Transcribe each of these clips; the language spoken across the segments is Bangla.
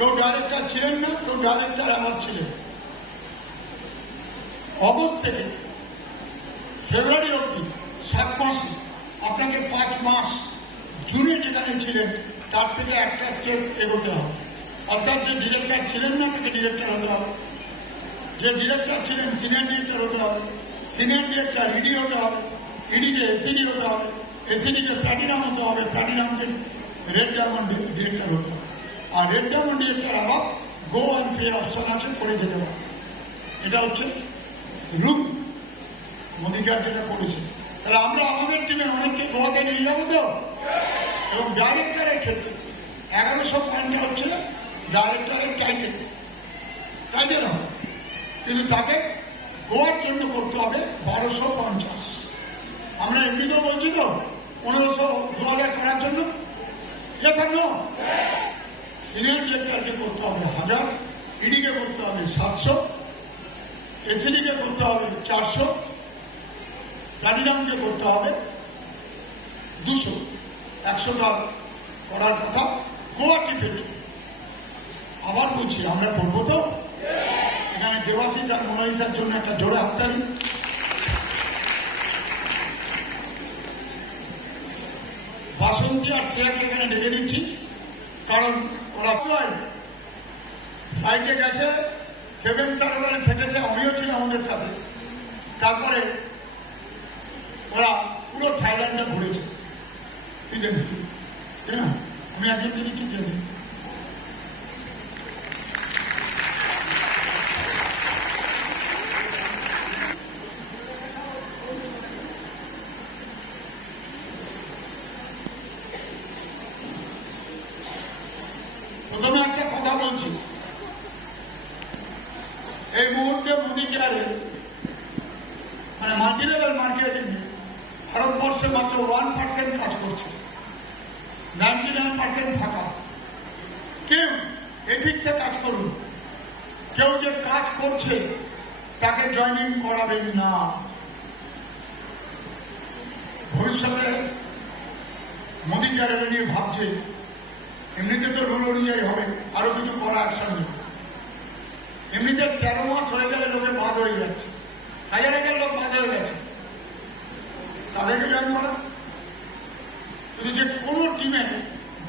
কেউ ডাইরেক্টর ছিলেন না, কেউ ডাইরেক্টর অ্যাওয়ার্ড ছিলেন। অগস্ট থেকে ফেব্রুয়ারি অবধি 7 মাসে আপনাকে 5 মাস জুনে যেখানে ছিলেন তার থেকে একটা স্টেপ এগোতে হবে। অর্থাৎ যে ডিরেক্টর ছিলেন না তাকে ডিরেক্টর হতে হবে, যে ডিরেক্টর ছিলেন সিনিয়র ডিরেক্টর হতে হবে, সিনিয়র ডিরেক্টর ইডি হতে হবে, ইডিকে এসিডি হতে হবে, এসিডিকে প্ল্যাটিনাম হতে হবে, প্ল্যাটিনামকে রেড ডায়মন্ড ডিরেক্টর হতে হবে। আর রেড ডায়মন্ড ডিরেক্টর আবার গো অ্যান্ড পে অপশন আছে, করে যেতে পারে। এটা হচ্ছে রুল মোদিকার যেটা করেছে। তাহলে আমরা আমাদের টিমে অনেককে গোয়াতে নিয়ে যাবো তো। এবং ডাইরেক্টরের ক্ষেত্রে 1100 পয়েন্টটা হচ্ছে ডাইরেক্টরের টাইটেল হবে, কিন্তু তাকে গোয়ার জন্য করতে হবে 1250। আমরা এমনিতেও বলছি তো 1500-2000 করার জন্য। সিনিয়র ডিরেক্টরকে করতে হবে 1000, ইডিকে করতে হবে 700, এসিডিকে করতে হবে 400, প্ল্যাটিনামকে করতে হবে 200। 100 তার করার কথা গোয়া টিপের। আবার বলছি আমরা করবো তো। এখানে দেবাশিস আর মোনালিসার জন্য একটা জোরে হাততালি। বাসন্তী আর শ্রেয়াকে এখানে ডেকে নিচ্ছি, কারণ ওরা ফ্লাইটে গেছে, 7 স্টার হোটেলে থেকেছে, আমিও ছিল আমাদের সাথে। তারপরে ওরা পুরো থাইল্যান্ডটা ঘুরেছে। ঠিক আছে, হ্যাঁ, আমি একজনকে দিচ্ছি। প্রথমে একটা কথা বলছি, এই মুহূর্তে মোদি কেয়ারে মানে মাল্টি লেভেল মার্কেটিং ভারতবর্ষে মাত্র 1% কাজ করছে, 99% ফাঁকা। কেউ এথিক্সে কাজ করুন, কেউ যে কাজ করছে তাকে জয়েনিং করাবেন না। ভবিষ্যতে মোদি কেয়ারে নিয়ে ভাবছে, এমনিতে তো রুল অনুযায়ী হবে, আরো কিছু করা অ্যাকশন নেই। এমনিতে 13 মাস হয়ে গেলে লোকে বাদ হয়ে যাচ্ছে, হাজার হাজার লোক বাদ হয়ে গেছে, তাদেরকে জয়েন করা। কিন্তু যে কোনো টিমে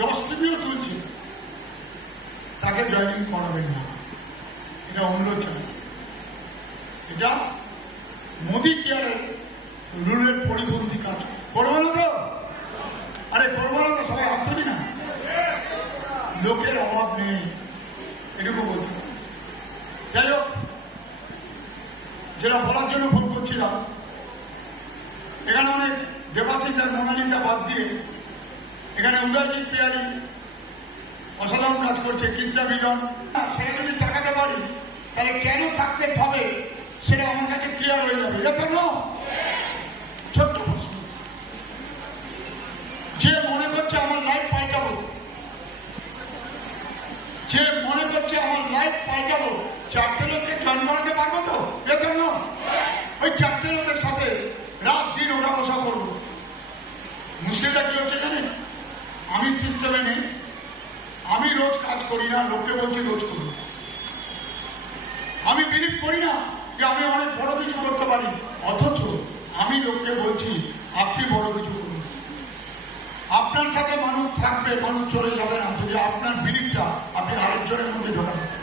10 টিমেও তুলছে তাকে জয়েনিং করাবেন না, এটা অনুরোধ জানাই। এটা মোদি কেয়ারের রুলের পরিপন্থী কাজ করবো না তো। আরে করবো না তো, সবাই হাত তুলি না। লোকের অভাব নেই, এটুকু বলতে পারি। যাই হোক, যেটা বলার জন্য ফোন করছিলাম, এখানে অনেক দেবাশিস আর মোনালিসা বাদ দিয়ে এখানে উদয়জিৎ পিয়ারি অসাধারণ কাজ করছে, কৃষ্ণা বিজন। সেটা যদি তাকাতে পারি তাহলে কেন সাকসেস হবে সেটা আমার কাছে ক্লিয়ার হয়ে যাবে। ছোট্ট প্রশ্ন, যে মনে করছে আমার লাইফ পাল্টাবো, যে মনে করছে আমার লাইফ পাল্টাবো, 4টে লোককে জয়েন করাতে পারবো তো? ওই 4টে লোকের সাথে রাত দিন ওঠা বসা করবো। মুশকিলটা কি হচ্ছে জানেন? আমি সিস্টেমে নেই, আমি রোজ কাজ করি না, লোককে বলছি রোজ করি। আমি বিলিভ করি না যে আমি অনেক বড় কিছু করতে পারি, অথচ আমি লোককে বলছি আপনি বড় কিছু করুন। আপনার সাথে মানুষ থাকবে, মানুষ চলে যাবে না যদি আপনার বিলিভটা আপনি আরেকজনের মধ্যে ঢোকাতে পারেন।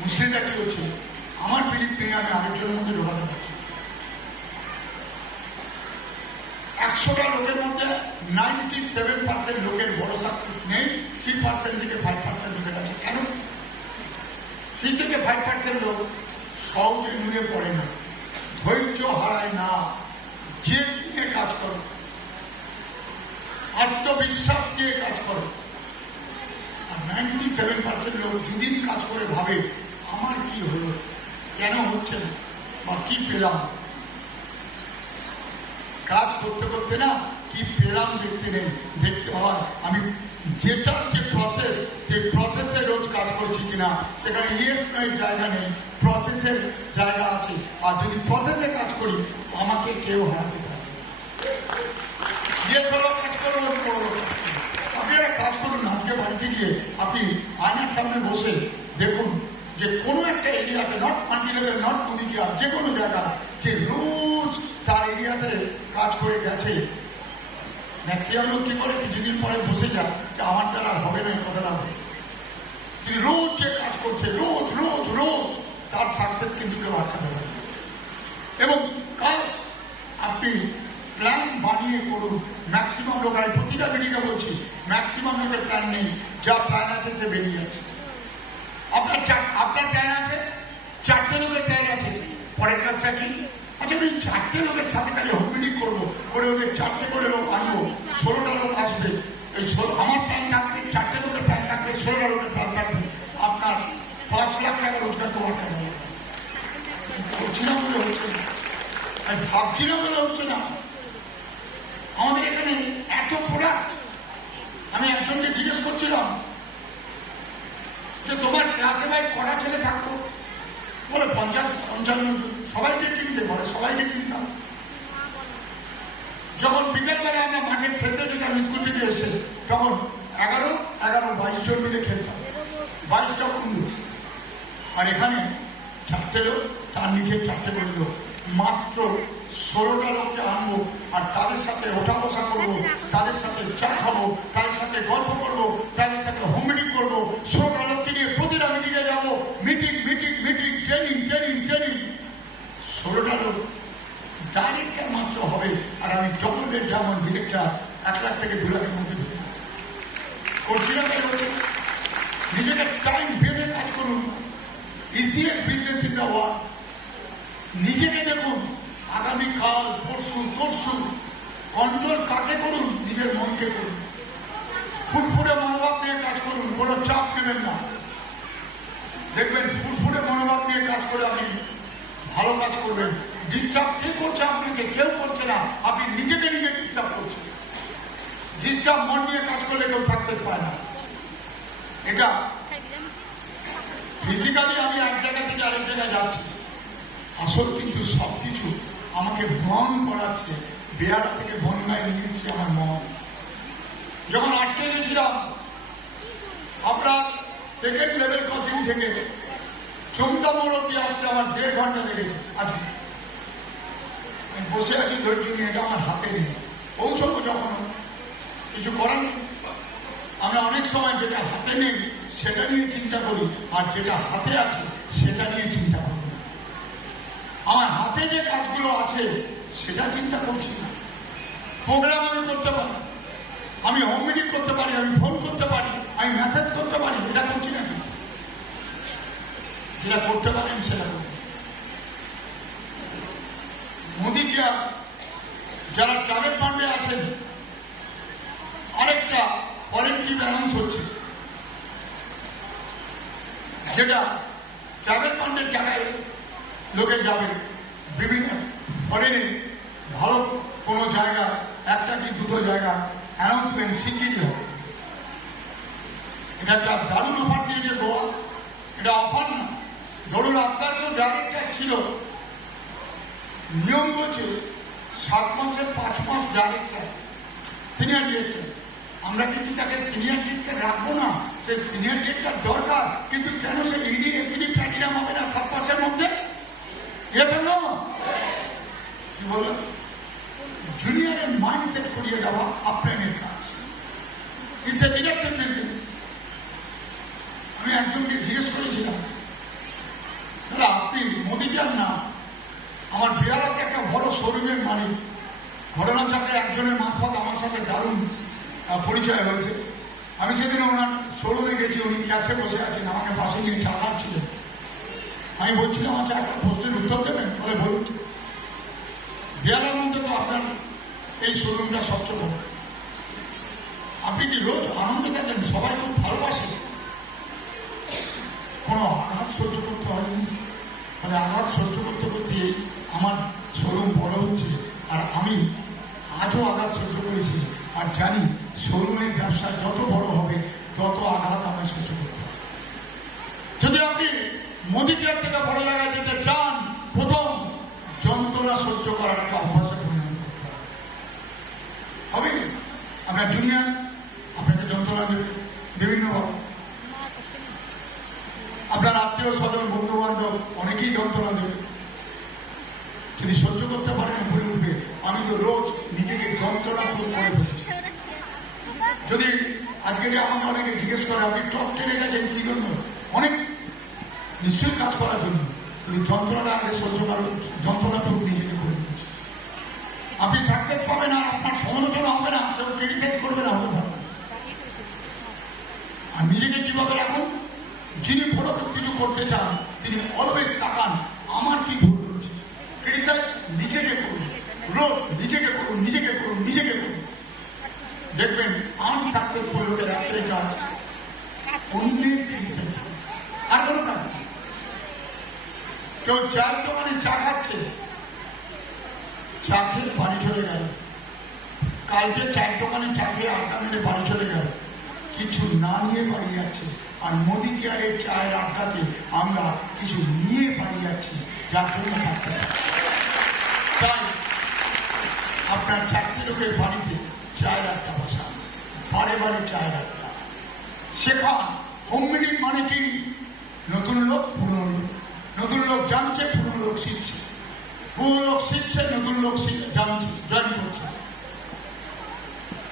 মুশকিলটা কি হচ্ছে? আমার বিলিভ নিয়ে আমি আরেকজনের মধ্যে ঢোকাতে পারছি। 100টা লোকের মধ্যে 97% লোকের বড় সাকসেস নেই, 3% থেকে 5% লোকের আছে। কেন? 3 থেকে 5% লোক সহজে নুয়ে পড়ে না, ধৈর্য হারায় না, যে নিয়ে কাজ করে, আত্মবিশ্বাস নিয়ে কাজ করে। আর 97% লোক দুদিন কাজ করে ভাবে আমার কি হলো, কেন হচ্ছে না, বা কি পেলাম। কাজ করতে করতে না কি পেলাম দেখতে নেই, দেখতে হয় আমি যেটার যে প্রসেস, সেই প্রসেসে রোজ কাজ করছি কিনা। সেখানে ইয়েস নয় জায়গা নেই, প্রসেসের জায়গা আছে। আর যদি প্রসেসে কাজ করি আমাকে কেউ হারাতে পারে। ইয়েস হলো কাজ করবো, আপনি একটা কাজ করুন, আজকে বাড়িতে গিয়ে আপনি আয়নার সামনে বসে দেখুন যে কোনো একটা এরিয়াতে, নট মাল্টি লেভেল, নট মুদিকিয়া, যে কোনো জায়গায় যে রোজ তার এরিয়াতে কাজ করে গেছে, ম্যাক্সিমাম লোক কি করে কিছুদিন পরে বসে যায় যে আমার দ্বারা হবে না, কথাটা হবে। তিনি রোজ যে কাজ করছে, রোজ রোজ রোজ, তার সাকসেস কিন্তু কেউ আটকাতে পারে। এবং কাজ আপনি প্ল্যান বানিয়ে করুন। ম্যাক্সিমাম লোক, আমি প্রতিটা মিটিংয়ে বলছি, ম্যাক্সিমাম লোকের প্ল্যান নেই, যা প্ল্যান আছে সে বেরিয়ে যাচ্ছে। আপনার প্ল্যান আছে, 4টে লোকের প্ল্যান আছে, পরের কাজটা কি? আচ্ছা আমি 4টে লোকের সাথে কাজে হোম মিটিং করবো, করে ওদের 4টে করে লোক আনবো, 16টা লোক আসবে। এই আমার প্ল্যান থাকবে, 4টে লোকের প্ল্যান থাকবে, 16টা লোকের প্ল্যান থাকবে, আপনার 5 লাখ টাকা রোজগার তো আটকা যাবে। করছি না বলে হচ্ছে না, আমি ভাবছি না বলে হচ্ছে না। আমাদের এখানে এত প্রোডাক্ট। আমি একজনকে জিজ্ঞেস করছিলাম যে তোমার ক্লাসে ভাই কটা ছেলে থাকতো? বলে 50-55। সবাইকে চিনতে পারে, সবাইকে চিনতাম। যখন বিকেলবেলা আমরা মাঠে খেলতে যেতাম স্কুল থেকে এসে, তখন 11-22 জন মিলে খেলতাম, 22টা বন্ধু। আর এখানে 4টে লোক, তার নিচে 4টে করে লোক, মাত্র 16টা লোককে আনবো, আর তাদের সাথে ওঠা বসা করবো, তাদের সাথে চা খাবো, তাদের সাথে গল্প করবো, তাদের সাথে হোম মিটিং করবো। 16টা লোককে নিয়ে প্রতিটা মিটিংয়ে যাবো, meeting meeting meeting, training training training. 16টা লোক ডাইরেক্টর মাত্র হবে, আর আমি ডবল বেড যেমন ডিরেক্টর 1 লাখ থেকে 2 লাখের মধ্যে ঢুকে করছি না। তাই হচ্ছে নিজেকে টাইম বেঁধে কাজ করুন। Easiest business in the world. নিজেকে দেখুন, আগামীকাল, পরশু, তরশু কন্ট্রোল কাকে করুন? নিজের মনকে করুন। ফুটফুটে মনোভাব নিয়ে কাজ করুন, কোনো চাপ নেবেন না। দেখবেন ফুটফুটে মনোভাব নিয়ে কাজ করে আপনি ভালো কাজ করবেন। ডিস্টার্ব কে করছে আপনাকে? কেউ করছে না, আপনি নিজেকে নিজে ডিস্টার্ব করছেন। ডিস্টার্ব মন নিয়ে কাজ করলে কেউ সাকসেস পায় না। এটা ফিজিক্যালি আমি এক জায়গা থেকে আরেক জায়গায় যাচ্ছি, আসল কিন্তু সবকিছু আমাকে ভ্রমণ করাচ্ছে। বেহারা থেকে বনগায় নিয়ে এসছে আমার মন। যখন আটকে গেছিলাম, আপনার সেকেন্ড লেভেল ক্রসিং থেকে চমকা মোড় অব্দি আসতে আমার 1.5 ঘন্টা লেগেছে। আজকে আমি বসে আছি ধৈর্য নিয়ে, এটা আমার হাতে নেই। পৌঁছবো যখন, কিছু করার নেই। আমরা অনেক সময় যেটা হাতে নেই সেটা নিয়ে চিন্তা করি, আর যেটা হাতে আছে সেটা নিয়ে চিন্তা করি না। আমার হাতে যে কাজগুলো আছে সেটা চিন্তা করছি না। প্রোগ্রাম আমি করতে পারি, আমি হোম মিটিং করতে পারি, আমি ফোন করতে পারি, আমি মেসেজ করতে পারি, এটা করছি না। কিন্তু যেটা করতে পারেন সেটা করুন। মুদিকিয়া যারা ট্রাভেল ফান্ডে আছেন, আরেকটা ফরেন ট্রিপ অ্যানাউন্স হচ্ছে, যেটা ট্রাভেল ফান্ডের টাকায় লোকে যাবে বিভিন্ন ফরেনে, ভালো কোনো জায়গা, 1টা কি 2টো জায়গা অ্যানাউন্সমেন্ট শিগগিরই হবে। এটা একটা দারুণ অফার দিয়েছে গোয়া। এটা অফার না, ধরুন আপনার কেউ ডাইরেক্টর ছিল, নিয়ম বলছে 7 মাসে 5 মাস ডাইরেক্টর, সিনিয়র ডিরেক্টর। আমরা কিন্তু তাকে সিনিয়র ডিরেক্টর রাখবো না, সে সিনিয়র ডিরেক্টর দরকার, কিন্তু কেন সে ইডি এসিডি প্ল্যাটিনাম হবে না 7 মাসের মধ্যে? কি বললো? জুনিয়রের মাইন্ডসেট করিয়ে দেওয়া আপনার কাজ। It's a leadership business. আমি একজনকে জিজ্ঞেস করেছিলাম, দাদা আপনি মুদিকিয়ার না, আমার বিহারাতে একটা বড় শোরুমের মালিক। ঘটনা চক্রে একজনের মারফত আমার সাথে দারুণ পরিচয় হয়েছে। আমি সেদিন ওনার শোরুমে গেছি, উনি ক্যাশে বসে আছেন, আমাকে পাশে নিয়ে চা খাচ্ছিলেন। আমি বলছিলাম, আচ্ছা একটা প্রশ্নের উত্তর দেবেন? বলে বলুন। বিহারের মধ্যে তো আপনার এই শোরুমটা সবচেয়ে বড়, আপনি কি রোজ আনন্দে থাকেন? সবাই খুব ভালোবাসে? কোনো আঘাত সহ্য করতে হয়নি? মানে আঘাত সহ্য করতে করতে আমার শোরুম বড় হচ্ছে, আর আমি আজও আঘাত সহ্য করেছি, আর জানি শোরুমের ব্যবসা যত বড় হবে তত আঘাত আমায় সহ্য করতে হবে। যদি আপনি মুদিকিয়ার থেকে বড় জায়গায় যেতে চান, প্রথম যন্ত্রণা সহ্য করাটাকে অভ্যাসে পরিণত করতে হবে। আপনার দুনিয়া আপনাকে যন্ত্রণা দেবে, বিভিন্নভাবে। আপনার আত্মীয় স্বজন বন্ধু বান্ধব অনেকেই যন্ত্রণা দেবে, যদি সহ্য করতে পারেন বলে উঠবে আমি তো রোজ নিজেকে যন্ত্রণা করে ফেলেছি। যদি আজকে যে আমাকে অনেকে জিজ্ঞেস করে আপনি টপ 10-এ গেছেন কি জন্য, অনেক নিশ্চয়ই কাজ করার জন্য, কিন্তু যন্ত্রণা আগে সহ্য করার যন্ত্রণা তো নিজেকে করে দিয়েছে। আপনি সাকসেস পাবেন আর আপনার সমালোচনা হবে না, কেউ ক্রিটিসাইজ করবে না, হতে পারে। আর নিজেকে কিভাবে রাখুন, যিনি বড় কিছু করতে চান তিনি অলওয়েজ তাকান আমার কি ভুল হচ্ছে। ক্রিটিসাইজ নিজেকে করুন, রোজ নিজেকে করুন, নিজেকে করুন, নিজেকে করুন। দেখবেন আনসাকসেসফুল লোকের একটাই কাজ, অন্যের ক্রিটিসাইজ, আর কোনো কাজ নেই। কেউ চায়ের দোকানে চা খাচ্ছে, চা খেয়ে বাড়ি চলে গেল, কালকে চায়ের দোকানে চা খেয়ে আড্ডা মেরে বাড়ি চলে গেল, কিছু না নিয়ে বাড়ি যাচ্ছে। আর মোদি কেয়ারের চায়ের আড্ডাতে আমরা কিছু নিয়ে বাড়ি যাচ্ছি, যার জন্য সাকসেস। তাই আপনার 4টে লোকের বাড়িতে চায়ের আড্ডা বসান, বারে বারে চায়ের আড্ডা শেখান। হোম মিটিং মানে কি, নতুন লোক পুরনো লোক, নতুন লোক জানছে, পুরনো লোক শিখছে, পুরনো লোক শিখছে, নতুন লোক জানছে, জয়েন করছে।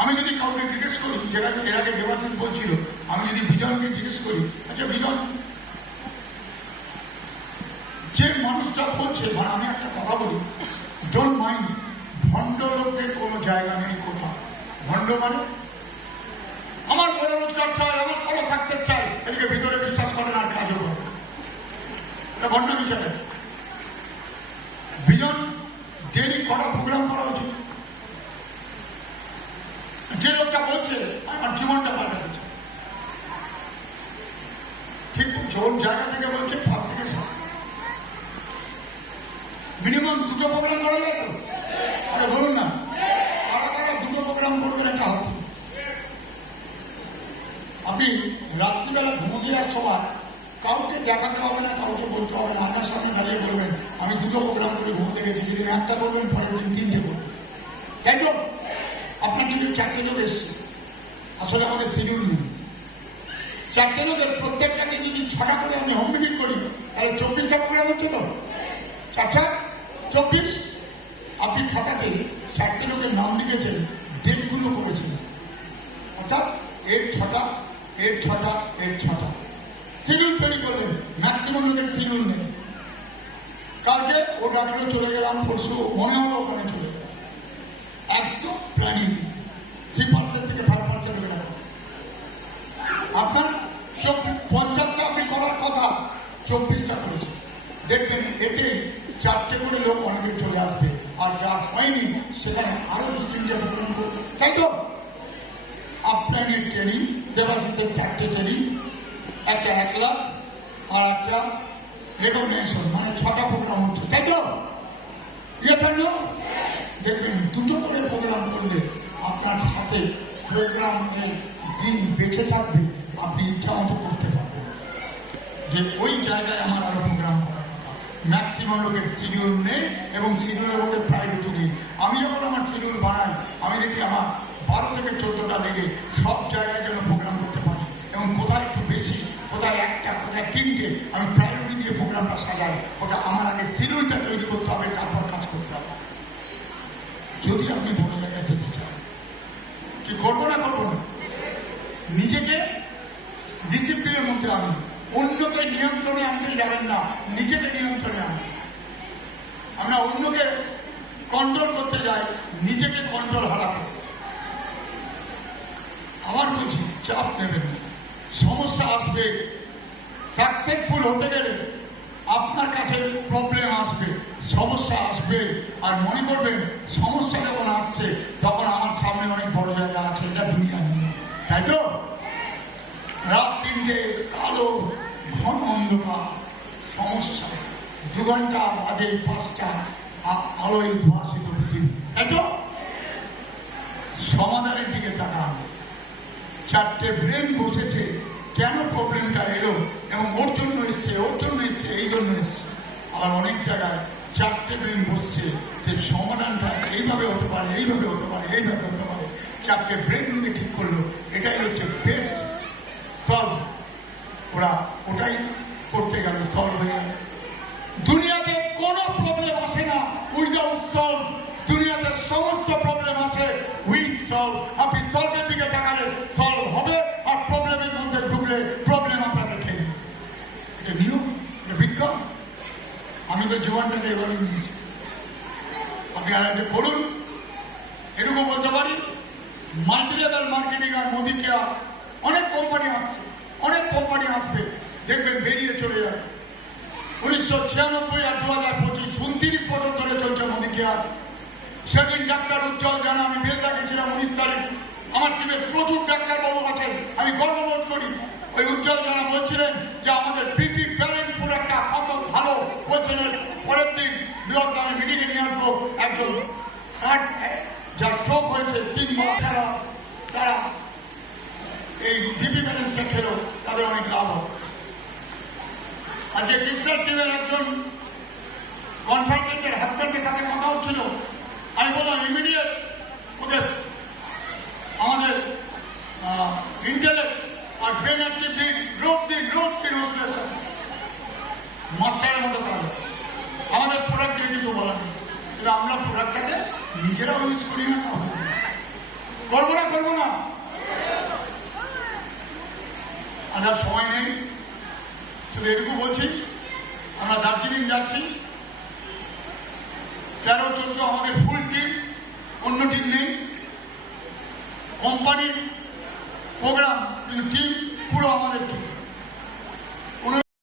আমি যদি কাউকে জিজ্ঞেস করি, যেটা এর আগে দেবাশিস বলছিল, আমি যদি বিজনকে জিজ্ঞেস করি, আচ্ছা বিজন, যে মানুষটা বলছে, মানে আমি একটা কথা বলি, ডোন্ট মাইন্ড, ভণ্ড লোকদের কোনো জায়গা নেই কোথাও। ভণ্ড মানে আমার বড় রোজগার চাই, আমার বড় সাকসেস চাই, এদিকে ভিতরে বিশ্বাস করেন আর কাজও করে, এটা ভণ্ডামি চাই। বিজন ডেলি কটা প্রোগ্রাম করা উচিত। যে লোকটা বলছে আমার জীবনটা পাল্টাতে চাই, ঠিক ওর জায়গা থেকে বলছে 5 থেকে 7, মিনিমাম 2টো প্রোগ্রাম করা যায় তো? আরে বলুন না, কারা কারা 2টো প্রোগ্রাম করবেন একটা হাত। আপনি রাত্রিবেলা ঘুমোতে যাওয়ার সময় কাউকে দেখাতে হবে না, কাউকে বলতে হবে না, আয়নার সামনে দাঁড়িয়ে বলবেন আমি 2টো প্রোগ্রাম করে ঘুমোতে গেছি। যেদিন একটা করবেন, পরের দিন 3টে করবেন, তাই তো? আপনার যদি 4টে লোক এসছে, আসলে আমাদের শিডিউল নেই, 4টে লোকের প্রত্যেকটাকে যদি 6টা করে আমি হোম মিটিং করি, তাহলে 24টা প্রোগ্রাম হচ্ছে তো, 4টা 24। আপনি খাতাতে 4টে লোকের নাম লিখেছেন, ডেটগুলো করেছেন, অর্থাৎ এর 6টা, এর 6টা, এর 6টা শিডিউল তৈরি করলেন। ম্যাক্সিমাম লোকের শিডিউল নেই। কালকে ও ডাকলে চলে গেলাম, পরশু মনে হলো ওখানে চলে গেলাম, একদম প্ল্যানিং। 3% থেকে 5% লোকের ডাকা। আপনার 50টা আপনি করার কথা, 24টা করেছে। দেখবেন এতে 4টে করে লোক অনেকে চলে আসবে, আর যা হয়নি সেখানে আরো 2-3টে প্রোগ্রাম করবে, তাই তো? আপনার ট্রেনিং, দেবাশিসের 4টে ট্রেনিং, একটা 1 লাখ আর একটা রেকগনিশন, মানে 6টা প্রোগ্রাম হচ্ছে, তাই তো? ইয়েস আর নো? দেখবেন 2টো করে প্রোগ্রাম করলে আপনার হাতে প্রোগ্রামের দিন বেঁচে থাকবে, আপনি ইচ্ছা মতো করতে পারবেন যে ওই জায়গায় আমার আরো প্রোগ্রাম করার কথা। ম্যাক্সিমাম লোকের শিডিউল নেই, এবং শিডিউলের মধ্যে প্রাইভেটও নেই। আমি যখন আমার শিডিউল বানাই, আমি দেখি আমার 12 থেকে 14টা লেগে সব জায়গায় যেন প্রোগ্রাম করতে পারি, এবং কোথায় একটু বেশি, কোথায় 1টা, কোথায় 3টে, আমি প্রায়োরিটি দিয়ে প্রোগ্রামটা সাজাই। ওটা আমার আগে শিডিউলটা তৈরি করতে হবে, তারপর কাজ করতে হবে। যদি আপনি বড় জায়গায় যেতে চান, কি করবো না করবো না, নিজেকে ডিসিপ্লিনের মধ্যে আনুন। অন্যকে নিয়ন্ত্রণে আনতে যাবেন না, নিজেকে নিয়ন্ত্রণে আনুন। আমরা অন্যকে কন্ট্রোল করতে যাই, নিজেকে কন্ট্রোল হারাবো। আবার বলছি, চাপ নেবেন না, সমস্যা আসবে। সাকসেসফুল হতে গেলে আপনার কাছে প্রবলেম আসবে, সমস্যা আসবে, আর মনে করবেন সমস্যা যখন আসছে তখন আমার সামনে অনেক বড় জায়গা আছে, এটা দুনিয়ার নিয়ম, তাই তো? রাত 3টে, কালো ঘন অন্ধকার, সমস্যা, 2 ঘন্টা বাদে 5টা আলোয় ধোঁয়াশিত পৃথিবী, তাই তো? সমাধানের দিকে তাকান। 4টে ব্রেন বসেছে, কেন প্রবলেমটা এলো, এবং ওর জন্য এসছে, ওর জন্য এসছে, এই জন্য এসছে। আবার অনেক জায়গায় 4টে ব্রেন বসছে যে সমাধানটা এইভাবে হতে পারে, এইভাবে হতে পারে, এইভাবে হতে পারে। 4টে ব্রেনগুলোকে ঠিক করলো, এটাই হচ্ছে বেস্ট ওরা ওটাই করতে গেল, সলভ হয়ে গেল। দুনিয়াতে কোনো প্রবলেম আসে না উইদাউট সলভ, দুনিয়াতে সমস্ত প্রবলেম আসে উইথ সলভ। আপনি সলভের দিকে তাকালে সলভ হবে, আর প্রবলেমের মধ্যে ঢুকলে প্রবলেম আপনাকে খেয়ে নেবে। এটা নিয়ম, এটা বিজ্ঞান। আমি তো জীবনটাকে এভাবে নিয়েছি। আপনি আর একটা করুন, এরকম বলতে পারি মাল্টিলেভেল মার্কেটিং আর মোদি কেয়ার, অনেক কোম্পানি আসছে, অনেক কোম্পানি আসবে, দেখবেন বেরিয়ে চলে যাবে। 1996 আর 2025 29 বছর ধরে চলছে মোদি কেয়ার। সেদিন ডাক্তার উজ্জ্বল জানা, আমি বেলদা গেছিলাম 19 তারিখ, আমার টিমে প্রচুর ডাক্তারবাবু আছেন, আমি গর্ববোধ করি। ওই উজ্জ্বল জানা বলছিলেন যে আমাদের বিপি প্যারেন্ট প্রোডাক্টটা কত ভালো, বলছিলেন পরের দিন বিভাগ আমি মিটিংয়ে নিয়ে আসবো একজন হার্ট যার স্ট্রোক হয়েছে 3 মাস ছাড়া তারা এই বিপি ব্যালেন্সটা খেলো, তাদের অনেক লাভ হবে। আজকে কৃষ্ণার টিমের একজন কনসালটেন্টের হাজব্যান্ডের সাথে কথা হচ্ছিল, আমি বললাম ইমিডিয়েট ওদের আমাদের ইন্টেলেক্ট আর ব্রেন অ্যাক্টিভ দিন, রোজ দিন ওষুধের সাথে মাস্টারের মতো কাজ। আমাদের প্রোডাক্ট নিয়ে কিছু বলার নেই, কিন্তু আমরা প্রোডাক্টটাকে নিজেরাও ইউজ করি না, কাউকে করবো না। আর সময় নেই, শুধু এটুকু বলছি, আমরা দার্জিলিং যাচ্ছি, 13-14 আমাদের ফুল টিম, অন্য টিম নেই। কোম্পানির প্রোগ্রাম কিন্তু টিম পুরো আমাদের টিম।